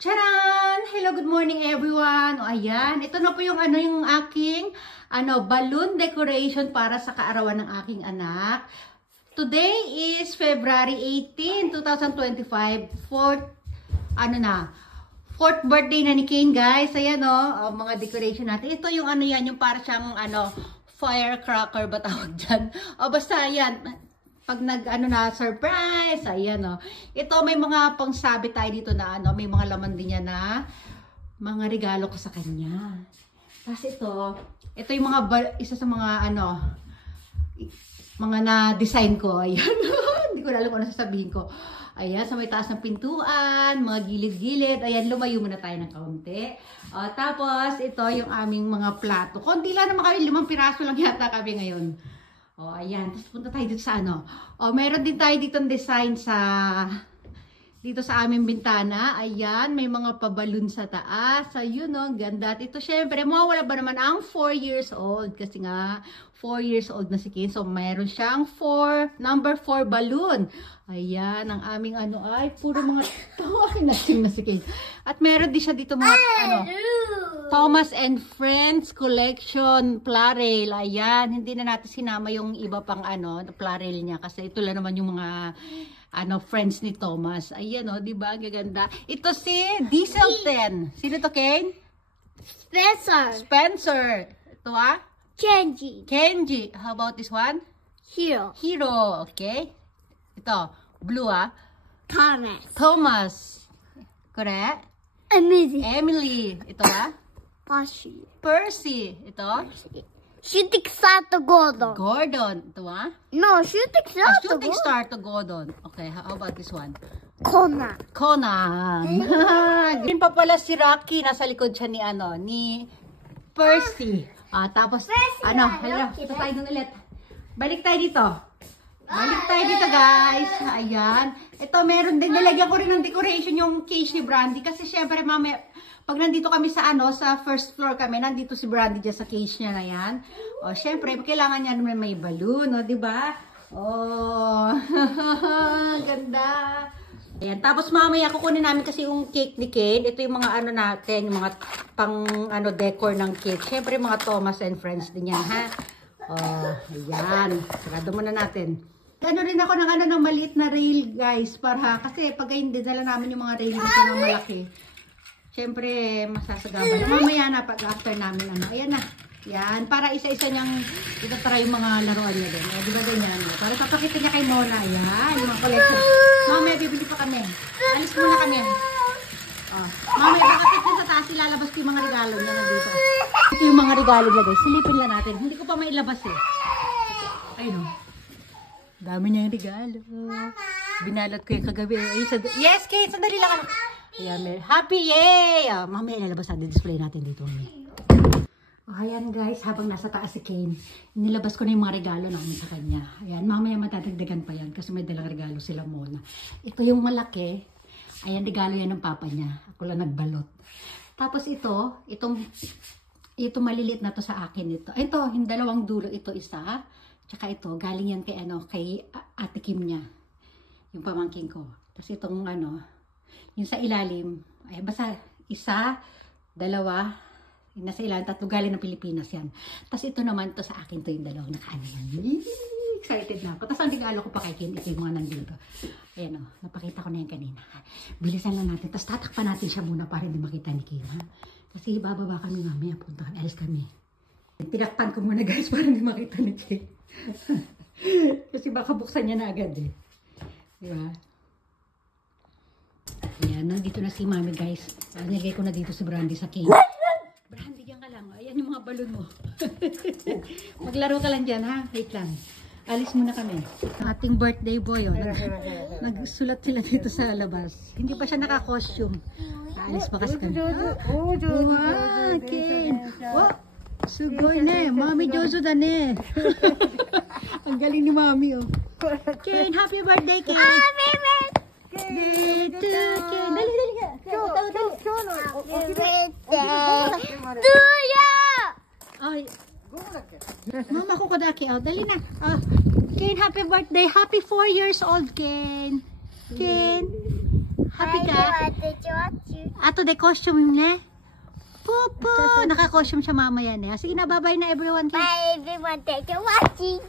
Charan! Hello, good morning everyone. O ayan, ito na po yung yung aking balloon decoration para sa kaarawan ng aking anak. Today is February 18, 2025. Fourth birthday na ni Kane, guys. Ayan mga decoration natin. Ito yung yung para siyang firecracker ba tawag dyan? O basta yan. Pag surprise, ayan Ito may mga pangsabi tayo dito na may mga laman din niya na mga regalo ko sa kanya. Kasi ito yung isa sa mga mga na-design ko. Ayan. Hindi ko na alam kung ano sasabihin ko. Ayan, sa may taas ng pintuan, mga gilid-gilid. Ayan, lumayo muna tayo ng kaunti. Tapos, ito yung aming mga plato. Konti lang naman kami, 5 piraso lang yata kami ngayon. Ayan. Tapos punta tayo dito sa meron din tayo dito design dito sa aming bintana. Ayan. May mga pabalon sa taas. Ayun ganda. At ito syempre, mawawala ba naman ang 4 years old. Kasi nga, 4 years old na si Ken. So, mayroon siyang number 4 balloon. Ayan. Ang aming ay puro mga nasin na si Ken. At meron din siya dito mga Thomas and Friends Collection Plarel. Ayan, hindi na natin sinama yung iba pang Plarel niya kasi ito lang naman yung mga friends ni Thomas. Ayan 'di ba? Gaganda. Ito si Diesel 10. Sino to, Kane? Spencer. Ito Kenji. How about this one? Hero. Okay. Ito, blue Thomas. Correct? Emily. Ito Percy. Ito? Shooting Star to Gordon. Ito No, Shooting Star to Shooting Star to Gordon. Okay, how about this one? Conan. Green pa pala si Rocky. Nasa likod siya ni Percy. Tapos, hala, ito tayo dun ulit. Balik tayo dito, guys. Ayan. Ito, meron din. Nilagyan ko rin ng decoration yung cage ni Brandy. Kasi syempre, mamaya, pag nandito kami sa sa first floor kami, nandito si Brandy dyan sa cage niya na yan. Syempre, kailangan niya naman may balloon, di ba? Ganda. Ayan. Tapos mamaya, kukunin namin kasi yung cake ni Kane. Ito yung mga natin, yung mga pang decor ng cake. Syempre, mga Thomas and Friends din yan, ha? Ayan. Sarado muna natin. Rin ako ng maliit na rail, guys, kasi pag hindi dala namin yung mga rail dito ng malaki. Siyempre, masasagaban. Mamaya na, pag after namin, ayan na. Yan, para isa-isa niyang itatry yung mga laruan niya din. Di ba ganyan? Para papakita niya kay Mona. Ayan, yung mga collection. Mamaya, bibili pa kami. Alis muna kami. Mamaya, bakit sa taas, ilalabas ko yung mga regalo niya na dito. Ito yung mga regalo niya, guys. Silipin lang natin. Hindi ko pa mailabas Ayun dami niya yung regalo. Binalot ko yung kagabi. Yes, Kate, sandali lang. Ayan, happy, yay! Mamaya ilalabas natin, display natin dito. Ayan guys, habang nasa taas si Kane, nilabas ko na yung mga regalo namin sa kanya. Ayan, mamaya matadagdagan pa yan kasi may dalang regalo sila muna. Ito yung malaki. Ayan, regalo yan ng papa niya. Ako lang nagbalot. Tapos itong maliliit na to sa akin ito. Ito, yung dalawang dulo, ito isa. Tsaka ito, galing yan kay Ate Kim niya. Yung pamangking ko. Tapos itong yung sa ilalim, ay basta isa, dalawa, nasa ilalim, 3 galing ng Pilipinas yan. Tapos ito naman, to sa akin to yung dalawang yan. Excited na ako. Tapos ang regalo ko pa kay Kim, ito yung mga nandito. Ayan napakita ko na yan kanina. Bilisan lang natin. Tapos tatakpan natin siya muna para hindi makita ni Kim. Kasi bababa kami mamaya, puntahan, alis kami. Tinakpan ko muna guys para hindi makita ni Kim. Kasi baka buksan niya na agad diba? Ayan, nandito na si Mami guys. Nilagay ko na dito si Brandy sa cake. Brandy, diyan ka lang. Ayan yung mga balon mo. Maglaro ka lang dyan, ha? Wait lang. Alis muna kami. Ating birthday boy, nagsulat sila dito sa labas. Hindi pa siya naka-costume. Alis pa kasi kami. Wow, Ken. Wow, sugoy ne. Mami Jojo da ne. Ang galing ni Mami, Ken, happy birthday, Ken. Happy birthday Dali ka. Happy birthday to you. Ay. Mama ko kadaki. Dali na. Ken, happy birthday. Happy 4 years old, Ken. Ken. Happy ka? Ato de costume niya. Pupo! Naka-costume siya mamaya niya. Sige na, bye-bye na everyone. Bye everyone, thank you for watching.